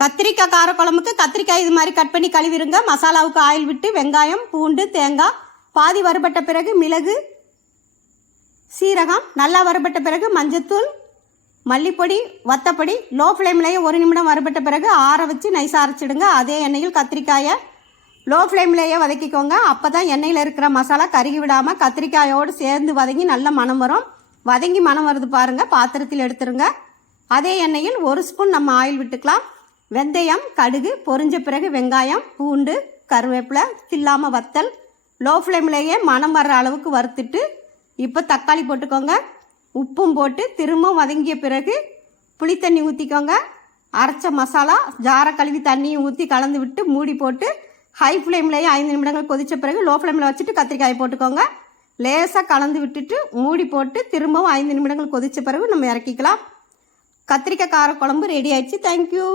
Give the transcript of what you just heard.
கத்திரிக்காய் காரக்குழம்புக்கு கத்திரிக்காய் இது மாதிரி கட் பண்ணி கழுவிடுங்க. மசாலாவுக்கு ஆயில் விட்டு வெங்காயம், பூண்டு, தேங்காய் பாதி வறுபட்ட பிறகு மிளகு, சீரகம் நல்லா வறுபட்ட பிறகு மஞ்சத்தூள், மல்லிப்பொடி, வத்தப்பொடி லோ ஃப்ளேம்லேயே 1 நிமிடம் வறுபட்ட பிறகு ஆற வச்சு நைஸாக அரைச்சிடுங்க. அதே எண்ணெயில் கத்திரிக்காயை லோ ஃப்ளேம்லேயே வதக்கிக்கோங்க. அப்போ தான் எண்ணெயில் இருக்கிற மசாலா கருகி விடாமல் கத்திரிக்காயோடு சேர்ந்து வதங்கி நல்ல மணம் வரும். வதங்கி மணம் வருது பாருங்கள், பாத்திரத்தில் எடுத்துருங்க. அதே எண்ணெயில் 1 ஸ்பூன் நம்ம ஆயில் விட்டுக்கலாம். வெந்தயம், கடுகு பொரிஞ்ச பிறகு வெங்காயம், பூண்டு, கருவேப்பிலை, தில்லாமல் வத்தல் லோ ஃப்ளேம்லேயே மணம் வர்ற அளவுக்கு வறுத்துட்டு இப்போ தக்காளி போட்டுக்கோங்க. உப்பும் போட்டு திரும்ப வதங்கிய பிறகு புளித்தண்ணி ஊற்றிக்கோங்க. அரைச்ச மசாலா ஜாரை கழுவி தண்ணியும் ஊற்றி கலந்து விட்டு மூடி போட்டு ஹை ஃப்ளேம்லேயே 5 நிமிடங்கள் கொதித்த பிறகு லோ ஃப்ளேமில் வச்சுட்டு கத்திரிக்காய் போட்டுக்கோங்க. லேசாக கலந்து விட்டுட்டு மூடி போட்டு திரும்பவும் 5 நிமிடங்கள் கொதித்த பிறகு நம்ம இறக்கிக்கலாம். கத்திரிக்காய் காரக்குழம்பு ரெடி ஆயிடுச்சு. தேங்க்யூ.